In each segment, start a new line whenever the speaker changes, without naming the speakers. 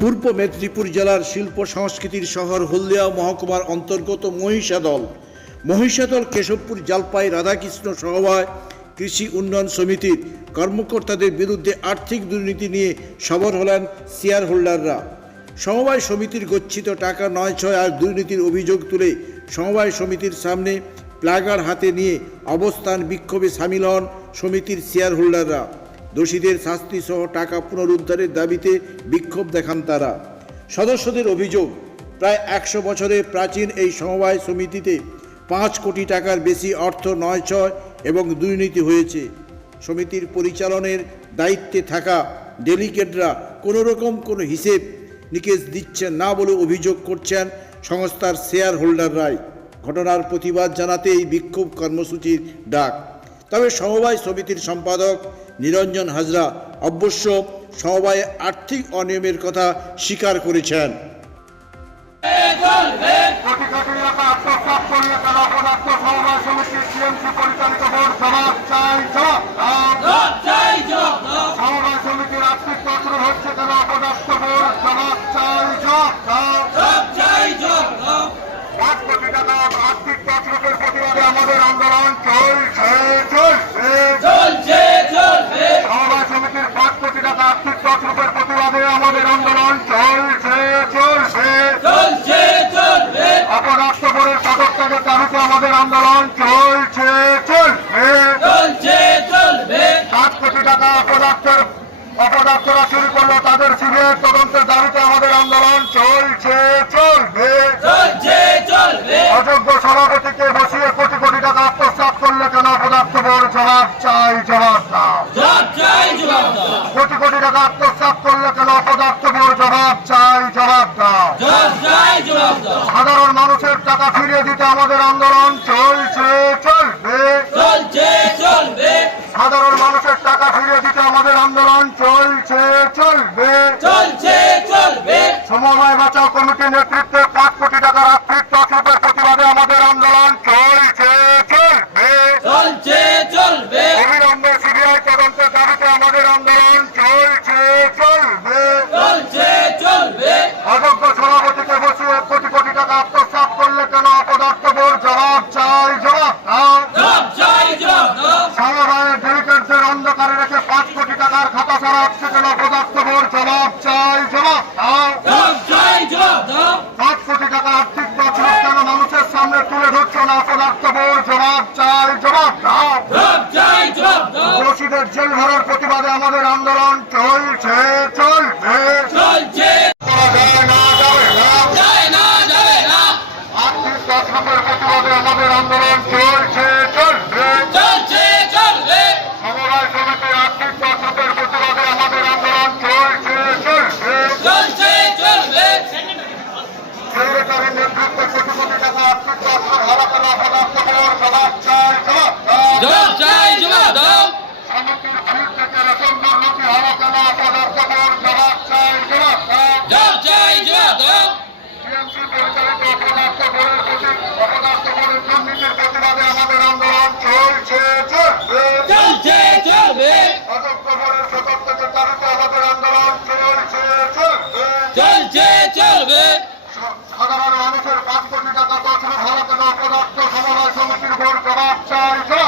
পূর্ব মেদিনীপুর জেলার শিল্প সংস্কৃতির শহর হলদিয়া মহকুমার অন্তর্গত মহিষাদল। মহিষাদল কেশবপুর জলপাই রাধাকৃষ্ণ সমবায় কৃষি উন্নয়ন সমিতির কর্মকর্তাদের বিরুদ্ধে আর্থিক দুর্নীতি নিয়ে সবর হলেন শেয়ার হোল্ডাররা। সমবায় সমিতির গচ্ছিত টাকা নয় ছয় আর দুর্নীতির অভিযোগ তুলে সমবায় সমিতির সামনে প্লাগার হাতে নিয়ে অবস্থান বিক্ষোভে সামিল হন সমিতির শেয়ার হোল্ডাররা। দোষীদের শাস্তি সহ টাকা পুনরুদ্ধারের দাবিতে বিক্ষোভ দেখান তারা। সদস্যদের অভিযোগ, প্রায় একশো বছরের প্রাচীন এই সমবায় সমিতিতে পাঁচ কোটি টাকার বেশি অর্থ নয় ছয় এবং দুর্নীতি হয়েছে। সমিতির পরিচালনের দায়িত্বে থাকা ডেলিগেটরা কোনো রকম কোনো হিসেব নিকেশ দিচ্ছেন না বলে অভিযোগ করছেন সংস্থার শেয়ার হোল্ডাররাই ঘটনার প্রতিবাদ জানাতে এই বিক্ষোভ কর্মসূচির ডাক। তবে সমবায় সমিতির সম্পাদক নিরঞ্জন হাজরা অবশ্য সবাই আর্থিক অনিয়মের কথা স্বীকার করেছেন
কোটি কোটি টাকা আত্মসাৎ করলে কেন অপদার্থ সমবায় সমিতির টিএমসি পরিচালিত বোর্ড জবাব চাই জবাব দাও। সমবায় সমিতির আর্থিক তন্ত্র হচ্ছে কেন অপদার্থ বোর্ড জবাব চাই জবাব দাও। পাঁচ কোটি টাকা আর্থিক তন্ত্রের প্রতিবাদে আমাদের আন্দোলন চলছে চলছে সমবায় সমিতির পাঁচ কোটি টাকা আর্থিক তন্ত্রের প্রতিবাদে আমাদের আন্দোলন চলছে চলছে অপরাষ্ট্র বোর্ডের পদত্যাগের দাবিতে আমাদের আন্দোলন চলছে চলবে পাঁচ কোটি টাকা অপরাষ্ট্রের অপরাষ্ট্ররা চুরি করল তাদের সিবিআই তদন্তের দাবিতে আমাদের আন্দোলন চলছে চলবে। অযোগ্য সভাপতিকে বসিয়ে কোটি কোটি টাকা আত্মসাৎ করলে কেন পদার্থ বোর্ড জবাব চাই জবাব দাও। কোটি কোটি টাকা আত্মসাৎ করলে কেন পদার্থ বোর্ড জবাব চাই জবাব দাও। সাধারণ মানুষের টাকা ফিরিয়ে দিতে আমাদের আন্দোলন চলছে চলবে। সাধারণ মানুষের টাকা ফিরিয়ে দিতে আমাদের আন্দোলন চলছে চলবে সমবায় বাঁচাও কমিটির নেতৃত্বে পাঁচ কোটি টাকার আর্থিক তছরূপের প্রতিবাদে আমাদের আন্দোলন চলছে চলবে অবিলম্বে সিবিআই তদন্তের দাবিতে আমাদের আন্দোলন চলছে চলবে অযোগ্য সভাপতিকে বসিয়ে কোটি কোটি টাকা আত্মসাৎ করলে কেন অপদার্থ বোর্ড জবাব চাই জবাব দাও সমবায়ের ডেলিগেটদের অন্ধকারে রেখে পাঁচ কোটি টাকার খাতা ছাড়া হচ্ছে কেন অপদার্থ বোর্ড জবাব চাই জবাব দাও পাঁচ কোটি টাকা আর্থিক তছরূপ কেন মানুষের সামনে তুলে ধরছে না অপদার্থ বোর্ড জবাব চাই জবাব দাও দোষীদের জেল ভরার প্রতিবাদে আমাদের আন্দোলন চলছে করা আর্থিক তছরূপের প্রতিবাদে আমাদের আন্দোলন চলছে চলবে সমবায় সমিতির আর্থিক তছরূপের প্রতিবাদে আমাদের আন্দোলন চলছে চলবে সেক্রেটারির নেতৃত্বে কোটি কোটি টাকা আর্থিক তছরূপ হারাতে না পদার্থ করার জবাব চাই, জবাব দাও। জবাব চাই, জবাব দাও। চলছে চলবে। চলছে চলবে। সাধারণ মানুষের পাঁচ কোটি টাকা ভালো কেন অপদার্থ সমবায় সমিতির বোর্ড জবাব চাই, জবাব।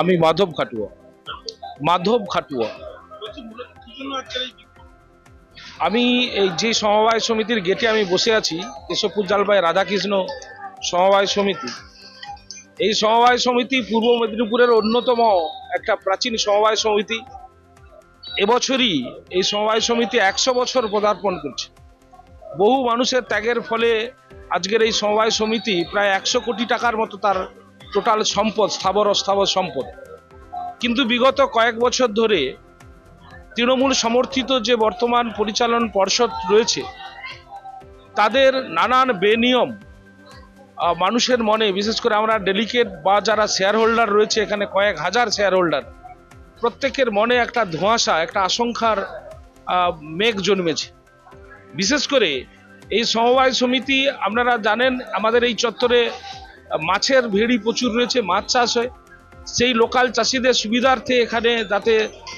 আমি মাধব খাটুয়া। মাধব খাটুয়া। আমি এই যে সমবায় সমিতির গেটে আমি বসে আছি, কেশবপুর জালপাই রাধাকৃষ্ণ সমবায় সমিতি। এই সমবায় সমিতি পূর্ব মেদিনীপুরের অন্যতম একটা প্রাচীন সমবায় সমিতি। এবছরই এই সমবায় সমিতি একশো বছর পদার্পণ করছে। বহু মানুষের ত্যাগের ফলে আজকের এই সমবায় সমিতি প্রায় একশো কোটি টাকার মতো তার টোটাল সম্পদ, স্থাবর অস্থাবর সম্পদ। কিন্তু বিগত কয়েক বছর ধরে তৃণমূল সমর্থিত যে বর্তমান পরিচালন পর্ষদ রয়েছে, তাদের নানান বেনিয়ম মানুষের মনে, বিশেষ করে আমরা ডেলিকেট বা যারা শেয়ার হোল্ডার রয়েছে, এখানে কয়েক হাজার শেয়ার হোল্ডার প্রত্যেকের মনে একটা ধোঁয়াশা, একটা আশঙ্কার মেঘ জন্মেছে। বিশেষ করে এই সমবায় সমিতি, আপনারা জানেন, আমাদের এই চত্বরে মাছের ভেড়ি প্রচুর রয়েছে মাছ চাষ হয়। সেই লোকাল চাষিদের সুবিধার্থে এখানে যাতে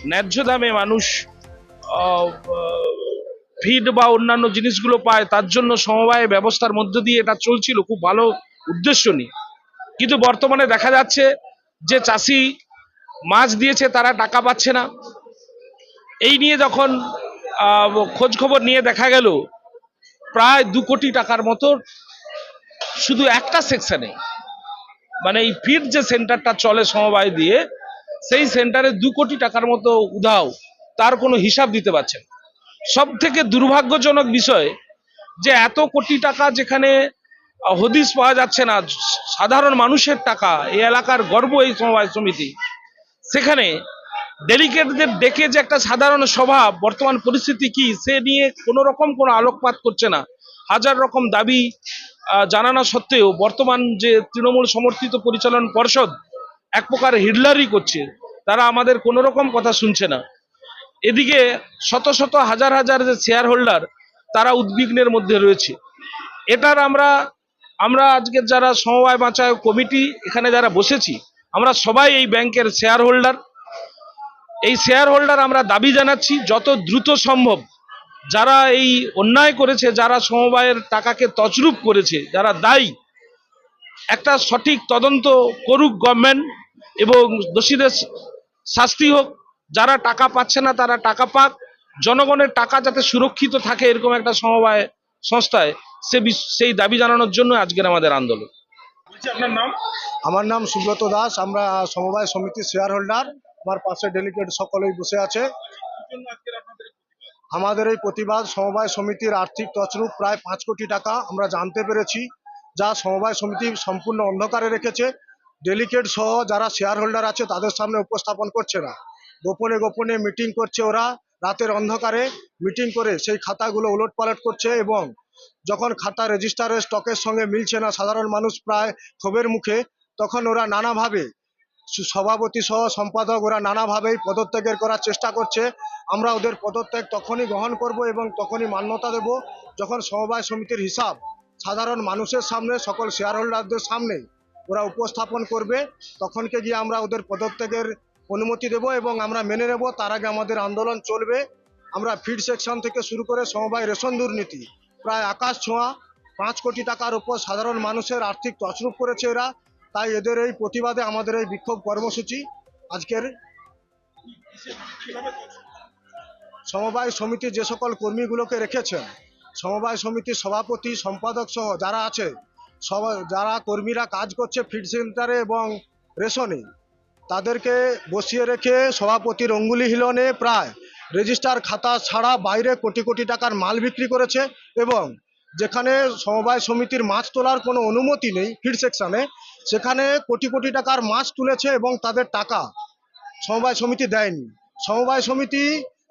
ন্যায্য দামে মানুষ ফিড বা অন্যান্য জিনিসগুলো পায় তার জন্য সমবায় ব্যবস্থার মধ্য দিয়ে এটা চলছিল খুব ভালো উদ্দেশ্য নিয়ে। কিন্তু বর্তমানে দেখা যাচ্ছে যে চাষি মাছ দিয়েছে তারা টাকা পাচ্ছে না। এই নিয়ে যখন আহ, খোঁজ খবর নিয়ে দেখা গেল প্রায় দু কোটি টাকার মতো শুধু একটা সেকশনে মানে এই ফিড যে সেন্টারটা চলে সমবায় দিয়ে, সেই সেন্টারে দু কোটি টাকার মতো উধাও তার কোনো হিসাব দিতে পারছেন সব থেকে দুর্ভাগ্যজনক বিষয় যে এত কোটি টাকা যেখানে হদিস পাওয়া যাচ্ছে না, সাধারণ মানুষের টাকা, এই এলাকার গর্ব এই সমবায় সমিতি, সেখানে ডেলিগেটদের ডেকে যে একটা সাধারণ সভা, বর্তমান পরিস্থিতি কি, সে নিয়ে কোনো রকম কোনো আলোকপাত করছে না। হাজার রকম দাবি জানানো সত্ত্বেও বর্তমান যে তৃণমূল সমর্থিত পরিচালন পর্ষদ এক প্রকার হিডলারি করছে। তারা আমাদের কোনো রকম কথা শুনছে না। এদিকে শত শত হাজার হাজার যে শেয়ার হোল্ডার তারা উদ্বিগ্নের মধ্যে রয়েছে। এটার আমরা আমরা আজকের যারা সমবায় বাঁচায় কমিটি এখানে যারা বসেছি, আমরা সবাই এই ব্যাংকের শেয়ার হোল্ডার এই শেয়ার হোল্ডার আমরা দাবি জানাচ্ছি, যত দ্রুত সম্ভব যারা এই অন্যায় করেছে যারা সমবায়ের টাকাকে তছরূপ করেছে যারা দায়ী একটা সঠিক তদন্ত করুক গভর্নমেন্ট এবং দোষীদের শাস্তি হোক যারা টাকা পাচ্ছে না তারা টাকা পাক। জনগণের টাকা যাতে সুরক্ষিত থাকে এরকম একটা সমবায় সংস্থায় সে সেই দাবি জানানোর জন্য আজকের আমাদের আন্দোলন। আপনার নাম?
আমার নাম সুব্রত দাস আমরা সমবায় সমিতির শেয়ার হোল্ডার আমার পাশে ডেলিগেট সকলেই বসে আছে। আমাদের এই প্রতিবাদ সমবায় সমিতির আর্থিক তছরূপ প্রায় পাঁচ কোটি টাকা আমরা জানতে পেরেছি, যা সমবায় সমিতি সম্পূর্ণ অন্ধকারে রেখেছে। ডেলিকেট সহ যারা শেয়ার হোল্ডার আছে, তাদের সামনে উপস্থাপন করছে না। গোপনে গোপনে মিটিং করছে ওরা, রাতের অন্ধকারে মিটিং করে সেই খাতাগুলো উলট পালট করছে এবং যখন খাতা রেজিস্টারের স্টকের সঙ্গে মিলছে না সাধারণ মানুষ প্রায় ক্ষোভের মুখে, তখন ওরা নানাভাবে সভাপতি সহ সম্পাদক ওরা নানাভাবেই পদত্যাগের করার চেষ্টা করছে। আমরা ওদের পদত্যাগ তখনই গ্রহণ করব এবং তখনই মান্যতা দেব যখন সমবায় সমিতির হিসাব সাধারণ মানুষের সামনে, সকল শেয়ার হোল্ডারদের সামনে ওরা উপস্থাপন করবে। তখনকে গিয়ে আমরা ওদের পদত্যাগের অনুমতি দেব এবং আমরা মেনে নেব, তার আগে আমাদের আন্দোলন চলবে। আমরা ফিড সেকশন থেকে শুরু করে সমবায় রেশন দুর্নীতি, প্রায় আকাশ ছোঁয়া, পাঁচ কোটি টাকার উপর সাধারণ মানুষের আর্থিক তছরূপ করেছে এরা। তাই এদের এই প্রতিবাদে আমাদের এই বিক্ষোভ কর্মসূচি আজকের সমবায় সমিতি যে সকল কর্মীগুলোকে রেখেছেন, সমবায় সমিতির সভাপতি, সম্পাদক সহ যারা আছে, সব যারা কর্মীরা কাজ করছে ফিড সেন্টারে এবং রেশনে, তাদেরকে বসিয়ে রেখে সভাপতির অঙ্গুলি হিলনে প্রায় রেজিস্টার খাতা ছাড়া বাইরে কোটি কোটি টাকার মাল বিক্রি করেছে এবং যেখানে সমবায় সমিতির মাছ তোলার কোনো অনুমতি নেই, ফিড সেকশনে সেখানে কোটি কোটি টাকার মাছ তুলেছে এবং তাদের টাকা সমবায় সমিতি দেয়নি। সমবায় সমিতি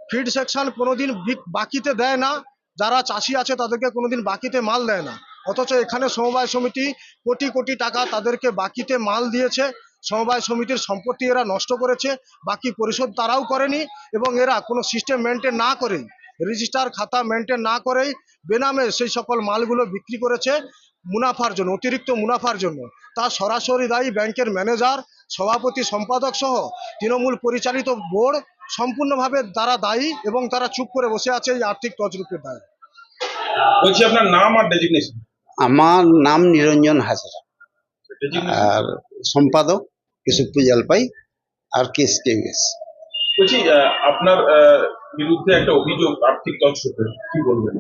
ফিড সেকশন কোনোদিন বাকিতে দেয় না। যারা চাষি আছে তাদেরকে কোনোদিন বাকিতে মাল দেয় না। অথচ এখানে সমবায় সমিতি কোটি কোটি টাকা তাদেরকে বাকিতে মাল দিয়েছে। সমবায় সমিতির সম্পত্তি এরা নষ্ট করেছে। বাকি পরিশোধ তারাও করেনি এবং এরা কোনো সিস্টেম মেনটেন না করেই, রেজিস্টার খাতা মেনটেন না করেই বেনামে সেই সকল মালগুলো বিক্রি করেছে। মুনাফার জন্য অতিরিক্ত মুনাফার জন্য। তার সরাসরি দায়ী ব্যাংকের ম্যানেজার সভাপতি সম্পাদক সহ তৃণমূল পরিচালিত বোর্ড সম্পূর্ণভাবে তারা দায়ী এবং তারা চুপ করে বসে আছে এই আর্থিক তজরূপের দায়।
বলছি আপনার নাম আর ডেজিগনেশন
আমার নাম নিরঞ্জন হাজরা। আর সম্পাদক কেশবপুর জলপাই আর কেস কেএস
বলছি আপনার বিরুদ্ধে একটা অভিযোগ আর্থিক তছরূপের কি বলবেন?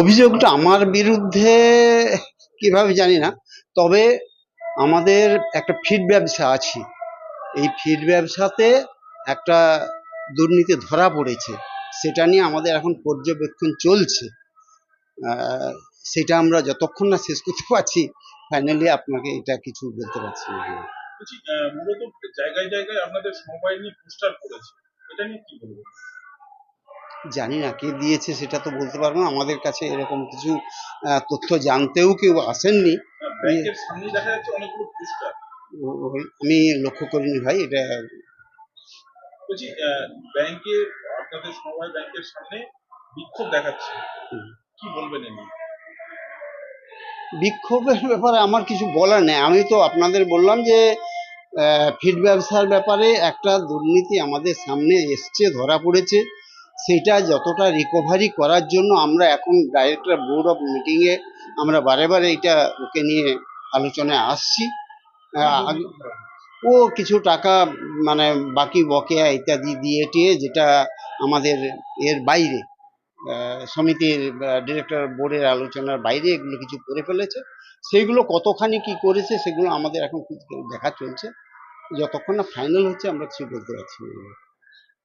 অভিযোগটা আমার বিরুদ্ধে কীভাবে জানি না, তবে আমাদের একটা ফিড ব্যবসা আছে। এই ফিড ব্যবসাতে একটা দুর্নীতি ধরা পড়েছে। সেটা নিয়ে আমাদের এখন পর্যবেক্ষণ চলছে। সেটা আমরা যতক্ষণ না শেষ করতে পারছি ফাইনালি আপনাকে এটা কিছু বলতে পারছি না।
জায়গায় জায়গায় আপনাদের সমবায় নিয়ে পোস্টার করেছে এটা নিয়ে কি
জানি না কে দিয়েছে সেটা তো বলতে পারব না। আমাদের কাছে এরকম কিছু তথ্য জানতেও কেউ আসেননি। আমি লক্ষ্য করিনি ভাই এটা
বলছি আহ, ব্যাংকে আপনাদের সমবায় ব্যাংকের সামনে বিক্ষোভ দেখাচ্ছে। কি বলবেন
বিক্ষোভের ব্যাপারে আমার কিছু বলার নেই। আমি তো আপনাদের বললাম যে ফিড ব্যবসার ব্যাপারে একটা দুর্নীতি আমাদের সামনে এসছে ধরা পড়েছে। সেটা যতটা রিকভারি করার জন্য আমরা এখন ডাইরেক্টর বোর্ড অফ মিটিংয়ে আমরা বারে বারে এটা ওকে নিয়ে আলোচনায় আসছি। ও কিছু টাকা মানে বাকি বকেয়া ইত্যাদি দিয়ে টিয়ে যেটা আমাদের এর বাইরে সমিতির ডিরেক্টর বোর্ডের আলোচনার বাইরে এগুলো কিছু করে ফেলেছে। সেইগুলো কতখানি কি করেছে সেগুলো আমাদের এখন দেখা চলছে। যতক্ষণ না ফাইনাল হচ্ছে আমরা কিছু বলতে পারছি না।